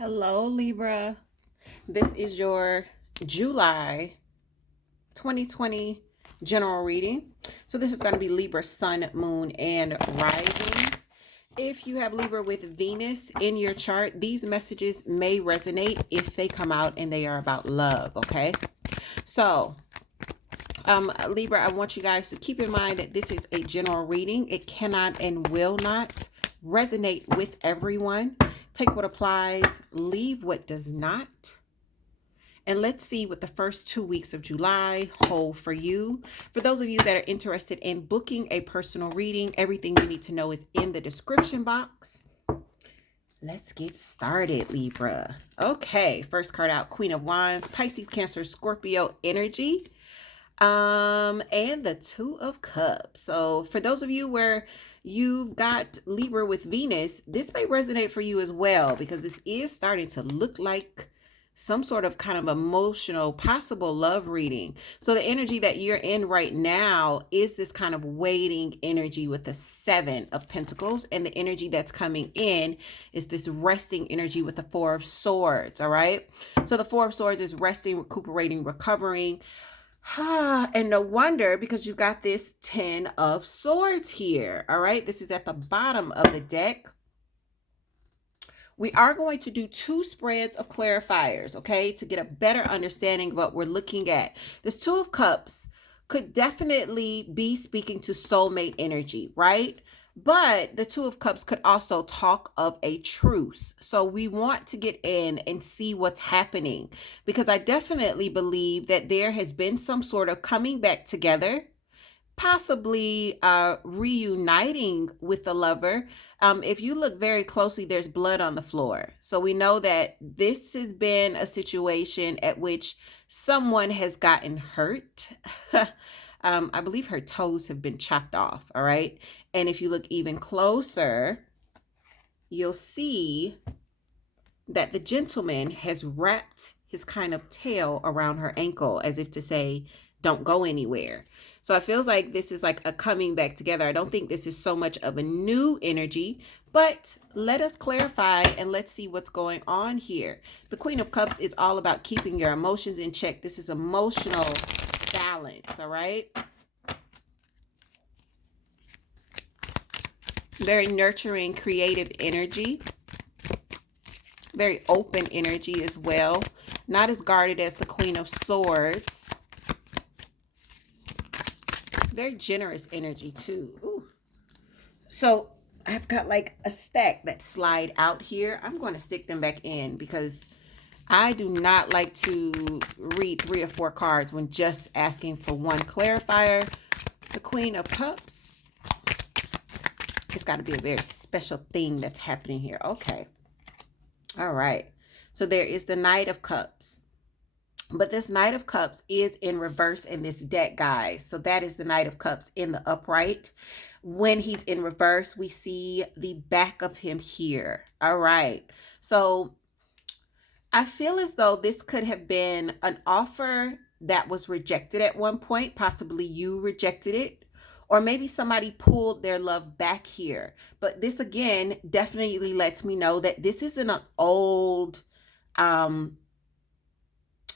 Hello, Libra. This is your July 2020 general reading. So this is going to be Libra, Sun, Moon, and Rising. If you have Libra with Venus in your chart, these messages may resonate if they come out and they are about love, okay? So, Libra, I want you guys to keep in mind that this is a general reading. It cannot and will not resonate with everyone. Take what applies, leave what does not. And let's see what the first 2 weeks of July hold for you. For those of you that are interested in booking a personal reading, everything you need to know is in the description box. Let's get started, Libra. Okay, first card out, Queen of Wands, Pisces, Cancer, Scorpio energy. And the Two of Cups. So for those of you where you've got Libra with Venus, this may resonate for you as well, because this is starting to look like some sort of kind of emotional, possible love reading. So the energy that you're in right now is this kind of waiting energy with the Seven of Pentacles, and the energy that's coming in is this resting energy with the Four of Swords, all right? So the Four of Swords is resting, recuperating, recovering. And no wonder, because you got this 10 of Swords here, all right? This is at the bottom of the deck. We are going to do 2 spreads of clarifiers, okay, to get a better understanding of what we're looking at. This Two of Cups could definitely be speaking to soulmate energy, right? But the Two of Cups could also talk of a truce. So we want to get in and see what's happening, because I definitely believe that there has been some sort of coming back together, possibly reuniting with the lover. If you look very closely, there's blood on the floor. So we know that this has been a situation at which someone has gotten hurt. I believe her toes have been chopped off, all right? And if you look even closer, you'll see that the gentleman has wrapped his kind of tail around her ankle as if to say, don't go anywhere. So it feels like this is like a coming back together. I don't think this is so much of a new energy, but let us clarify and let's see what's going on here. The Queen of Cups is all about keeping your emotions in check. This is emotional balance, all right? Very nurturing, creative energy. Very open energy as well. Not as guarded as the Queen of Swords. Very generous energy too. Ooh. So I've got like a stack that slide out here. I'm going to stick them back in because I do not like to read 3 or 4 cards when just asking for one clarifier. The Queen of Cups. It's got to be a very special thing that's happening here. Okay. All right. So there is the Knight of Cups. But this Knight of Cups is in reverse in this deck, guys. So that is the Knight of Cups in the upright. When he's in reverse, we see the back of him here. All right. So I feel as though this could have been an offer that was rejected at one point. Possibly you rejected it. Or maybe somebody pulled their love back here. But this, again, definitely lets me know that this isn't an old...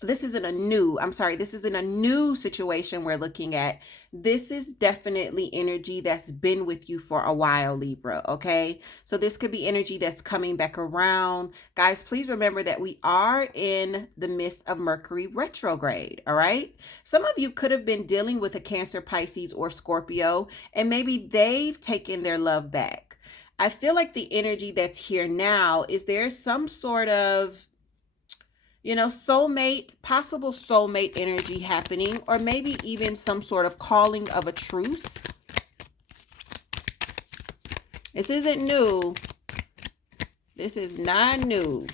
this isn't a new situation we're looking at. This is definitely energy that's been with you for a while, Libra, okay? So this could be energy that's coming back around. Guys, please remember that we are in the midst of Mercury retrograde, all right? Some of you could have been dealing with a Cancer, Pisces, or Scorpio, and maybe they've taken their love back. I feel like the energy that's here now is there's some sort of soulmate, possible soulmate energy happening, or maybe even some sort of calling of a truce. This isn't new. This is not new.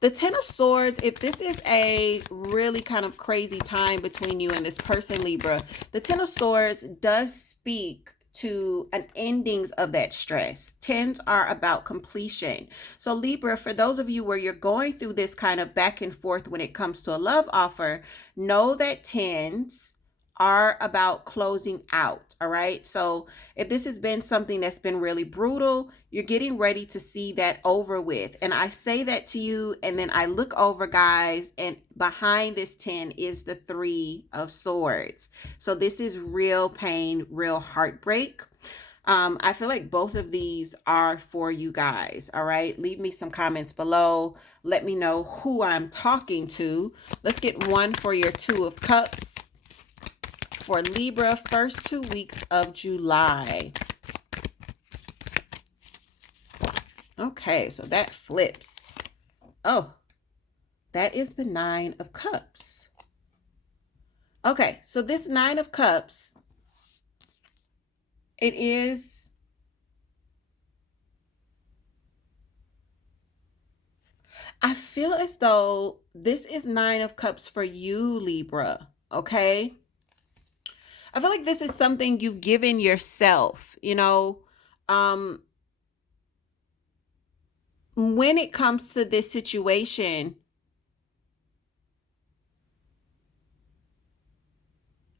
The 10 of Swords, if this is a really kind of crazy time between you and this person, Libra, the 10 of Swords does speak to an endings of that stress. 10s are about completion. So Libra, for those of you where you're going through this kind of back and forth when it comes to a love offer, know that 10s are about closing out. All right. So if this has been something that's been really brutal, you're getting ready to see that over with. And I say that to you, and then I look over, guys, and behind this 10 is the 3 of Swords. So this is real pain, real heartbreak. I feel like both of these are for you guys. All right. Leave me some comments below. Let me know who I'm talking to. Let's get one for your 2 of Cups. For Libra, first 2 weeks of July. Okay, so that flips. Oh, that is the 9 of Cups. Okay, so this 9 of Cups, it is, I feel as though this is 9 of Cups for you, Libra, okay? I feel like this is something you've given yourself, you know. When it comes to this situation,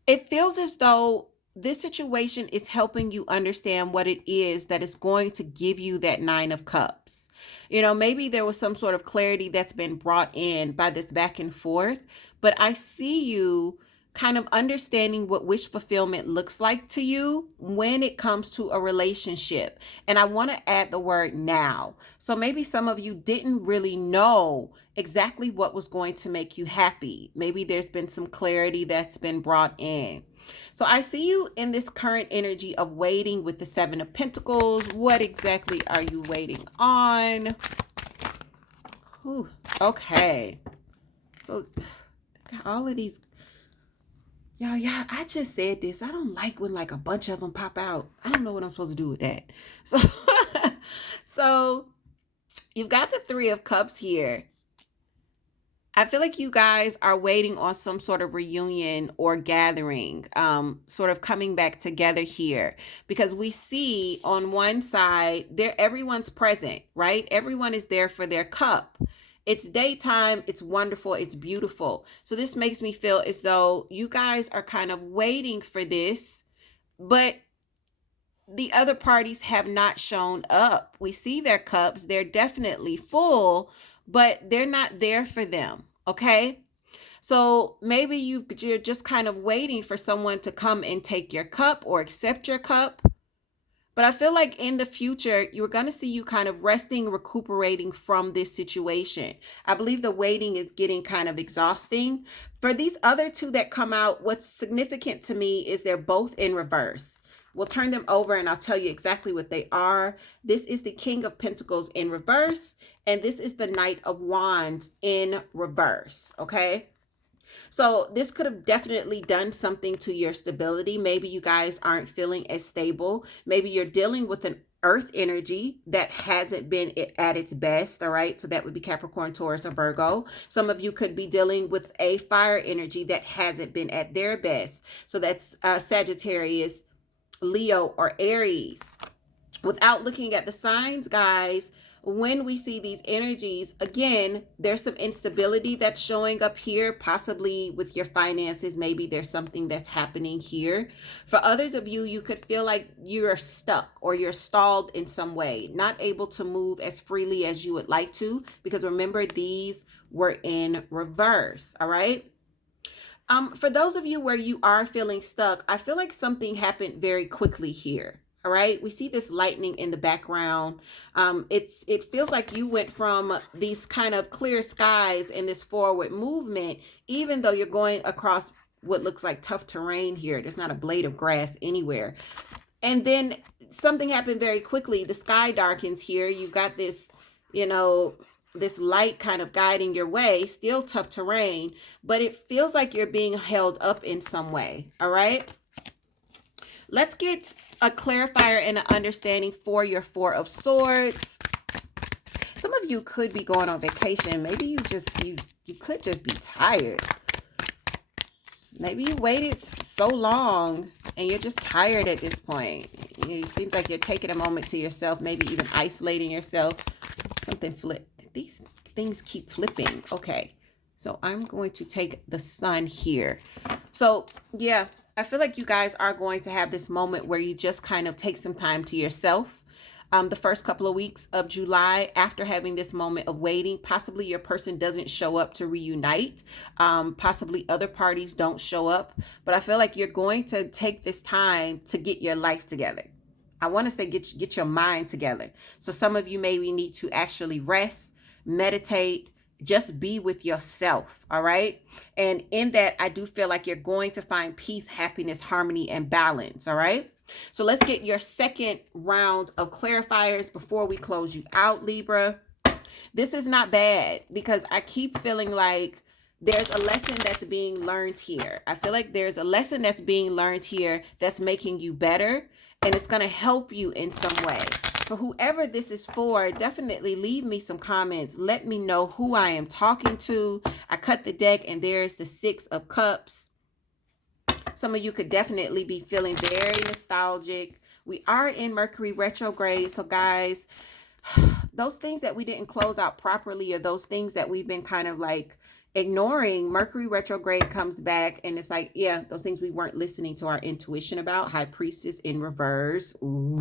it feels as though this situation is helping you understand what it is that is going to give you that 9 of Cups. You know, maybe there was some sort of clarity that's been brought in by this back and forth, but I see you kind of understanding what wish fulfillment looks like to you when it comes to a relationship. And I want to add the word now. So maybe some of you didn't really know exactly what was going to make you happy. Maybe there's been some clarity that's been brought in. So I see you in this current energy of waiting with the 7 of Pentacles. What exactly are you waiting on? Whew. Okay. So all of these, yeah, I just said this. I don't like when like a bunch of them pop out. I don't know what I'm supposed to do with that. So you've got the 3 of Cups here. I feel like you guys are waiting on some sort of reunion or gathering, sort of coming back together here, because we see on one side there, everyone's present, right? Everyone is there for their cup. It's daytime. It's wonderful. It's beautiful. So this makes me feel as though you guys are kind of waiting for this, but the other parties have not shown up. We see their cups. They're definitely full, but they're not there for them. Okay. So maybe you're just kind of waiting for someone to come and take your cup or accept your cup. But I feel like in the future, you're going to see you kind of resting, recuperating from this situation. I believe the waiting is getting kind of exhausting. For these other 2 that come out, what's significant to me is they're both in reverse. We'll turn them over and I'll tell you exactly what they are. This is the King of Pentacles in reverse, and this is the Knight of Wands in reverse, okay? So this could have definitely done something to your stability. Maybe you guys aren't feeling as stable. Maybe you're dealing with an earth energy that hasn't been at its best, all right? So that would be Capricorn, Taurus, or Virgo. Some of you could be dealing with a fire energy that hasn't been at their best. So that's Sagittarius, Leo, or Aries. Without looking at the signs, guys, when we see these energies, again, there's some instability that's showing up here, possibly with your finances. Maybe there's something that's happening here. For others of you, you could feel like you're stuck or you're stalled in some way, not able to move as freely as you would like to, because remember, these were in reverse, all right? For those of you where you are feeling stuck, I feel like something happened very quickly here. All right, we see this lightning in the background. It feels like you went from these kind of clear skies and this forward movement, even though you're going across what looks like tough terrain here. There's not a blade of grass anywhere. And then something happened very quickly. The sky darkens here. You've got this, you know, this light kind of guiding your way, still tough terrain, but it feels like you're being held up in some way. All right. Let's get a clarifier and an understanding for your 4 of Swords. Some of you could be going on vacation. Maybe you could just be tired. Maybe you waited so long and you're just tired at this point. It seems like you're taking a moment to yourself, maybe even isolating yourself. Something flipped. These things keep flipping. Okay. So I'm going to take the sun here. So yeah, I feel like you guys are going to have this moment where you just kind of take some time to yourself. The first couple of weeks of July, after having this moment of waiting, possibly your person doesn't show up to reunite. Possibly other parties don't show up. But I feel like you're going to take this time to get your life together. I want to say get your mind together. So some of you maybe need to actually rest, meditate, just be with yourself. All right. And in that, I do feel like you're going to find peace, happiness, harmony, and balance. All right. So let's get your second round of clarifiers before we close you out, Libra. This is not bad because I keep feeling like there's a lesson that's being learned here. I feel like there's a lesson that's being learned here that's making you better, and it's going to help you in some way. For whoever this is for, definitely leave me some comments. Let me know who I am talking to. I cut the deck and there's the 6 of Cups. Some of you could definitely be feeling very nostalgic. We are in Mercury retrograde. So guys, those things that we didn't close out properly, or those things that we've been kind of like ignoring, Mercury retrograde comes back and it's like, yeah, those things we weren't listening to our intuition about. High Priestess in reverse. Ooh.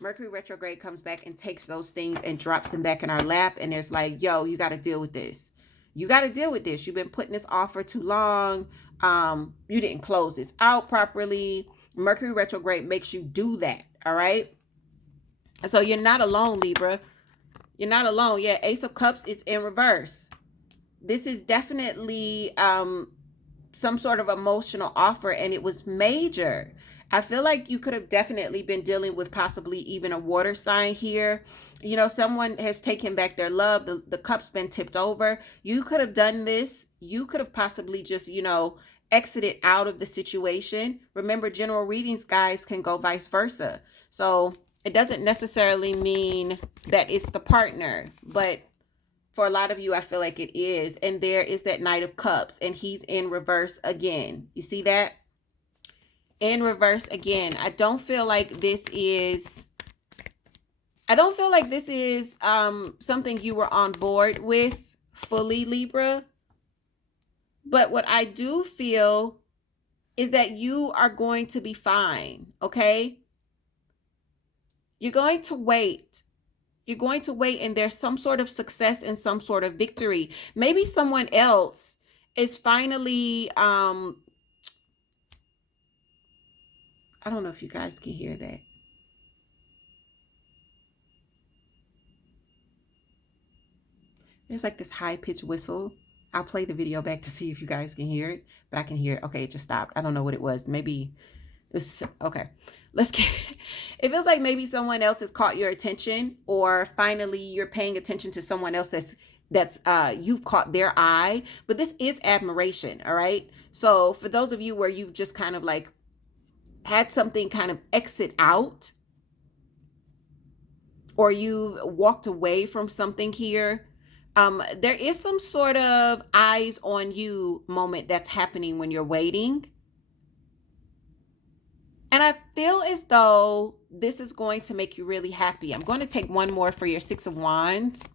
Mercury retrograde comes back and takes those things and drops them back in our lap. And there's like, yo, you got to deal with this. You got to deal with this. You've been putting this off for too long. You didn't close this out properly. Mercury retrograde makes you do that. All right. So you're not alone, Libra. You're not alone. Yeah. Ace of Cups is in reverse. This is definitely some sort of emotional offer, and it was major. I feel like you could have definitely been dealing with possibly even a water sign here. You know, someone has taken back their love. The cup's been tipped over. You could have done this. You could have possibly just, you know, exited out of the situation. Remember, general readings, guys, can go vice versa. So it doesn't necessarily mean that it's the partner, but for a lot of you, I feel like it is. And there is that Knight of Cups, and he's in reverse again. You see that? In reverse again. I don't feel like this is something you were on board with fully, Libra. But what I do feel is that you are going to be fine, okay? You're going to wait. You're going to wait, and there's some sort of success and some sort of victory. Maybe someone else is finally, I don't know if you guys can hear that. There's like this high-pitched whistle. I'll play the video back to see if you guys can hear it, but I can hear it. Okay, it just stopped. I don't know what it was. Maybe it's okay. It feels like maybe someone else has caught your attention, or finally you're paying attention to someone else that's you've caught their eye. But this is admiration, all right? So for those of you where you've just kind of like had something kind of exit out, or you've walked away from something here, there is some sort of eyes on you moment that's happening when you're waiting. And I feel as though this is going to make you really happy. I'm going to take one more for your 6 of Wands.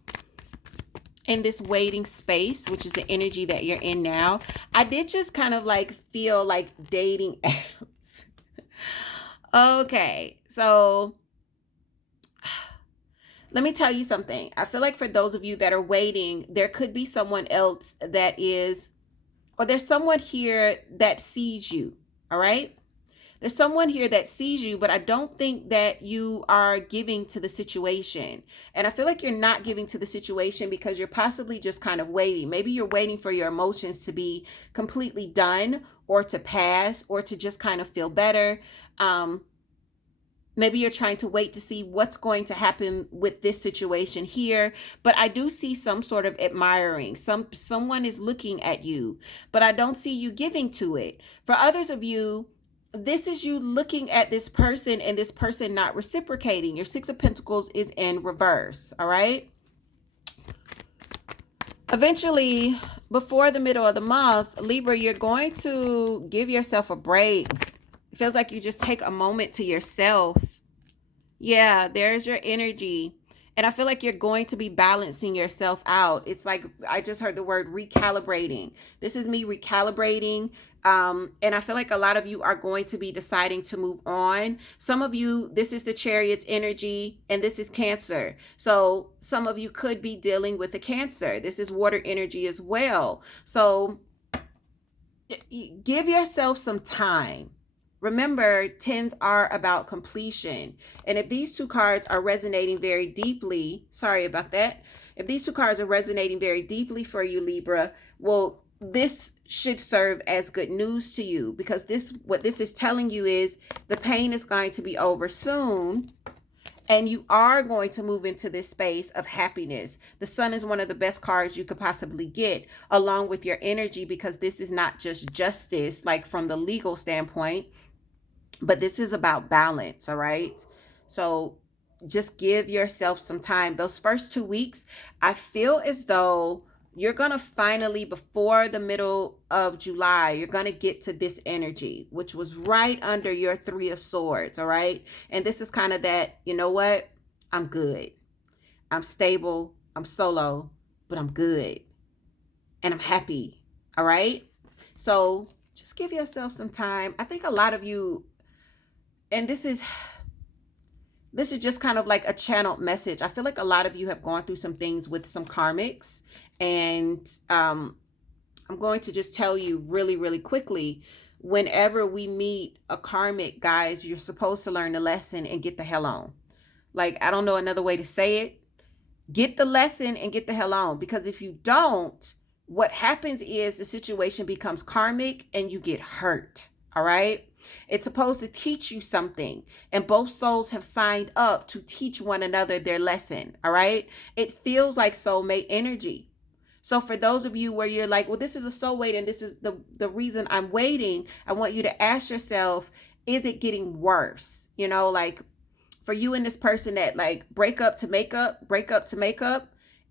In this waiting space, which is the energy that you're in now, I did just kind of like feel like dating apps. Okay, so let me tell you something. I feel like for those of you that are waiting, there could be someone else that is, or there's someone here that sees you, all right? There's someone here that sees you, but I don't think that you are giving to the situation. And I feel like you're not giving to the situation because you're possibly just kind of waiting. Maybe you're waiting for your emotions to be completely done, or to pass, or to just kind of feel better. Maybe you're trying to wait to see what's going to happen with this situation here. But I do see some sort of admiring. Someone is looking at you, but I don't see you giving to it. For others of you, this is you looking at this person and this person not reciprocating. Your 6 of Pentacles is in reverse, all right? Eventually, before the middle of the month, Libra, you're going to give yourself a break. It feels like you just take a moment to yourself. Yeah, there's your energy. And I feel like you're going to be balancing yourself out. It's like, I just heard the word recalibrating. This is me recalibrating. And I feel like a lot of you are going to be deciding to move on. Some of you, this is the Chariot's energy, and this is Cancer. So some of you could be dealing with a Cancer. This is water energy as well. So give yourself some time. Remember, tens are about completion. And if these two cards are resonating very deeply, sorry about that. If these two cards are resonating very deeply for you, Libra, well, this should serve as good news to you, because what this is telling you is the pain is going to be over soon. And you are going to move into this space of happiness. The Sun is one of the best cards you could possibly get, along with your energy, because this is not just justice, like from the legal standpoint, but this is about balance, all right? So just give yourself some time. Those first 2 weeks, I feel as though you're going to finally, before the middle of July, you're going to get to this energy, which was right under your 3 of Swords, all right? And this is kind of that, you know what? I'm good. I'm stable. I'm solo, but I'm good. And I'm happy, all right? So just give yourself some time. I think a lot of you, and this is just kind of like a channeled message. I feel like a lot of you have gone through some things with some karmics. And I'm going to just tell you really, really quickly, whenever we meet a karmic, guys, you're supposed to learn the lesson and get the hell on. Like, I don't know another way to say it. Get the lesson and get the hell on. Because if you don't, what happens is the situation becomes karmic and you get hurt. All right? It's supposed to teach you something, and both souls have signed up to teach one another their lesson. All right. It feels like soulmate energy. So for those of you where you're like, well, this is a soulmate and this is the reason I'm waiting, I want you to ask yourself, is it getting worse? You know, like for you and this person that like break up to make up,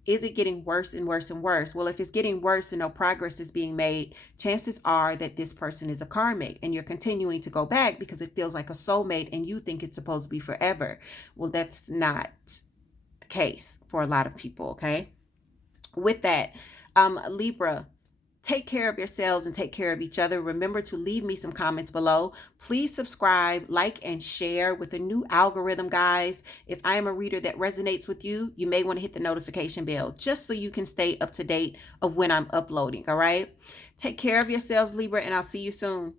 is it getting worse and worse and worse? Well, if it's getting worse and no progress is being made, chances are that this person is a karmic and you're continuing to go back because it feels like a soulmate and you think it's supposed to be forever. Well, that's not the case for a lot of people, okay? With that, Libra, take care of yourselves and take care of each other. Remember to leave me some comments below. Please subscribe, like, and share with the new algorithm, guys. If I am a reader that resonates with you, you may want to hit the notification bell just so you can stay up to date of when I'm uploading, all right? Take care of yourselves, Libra, and I'll see you soon.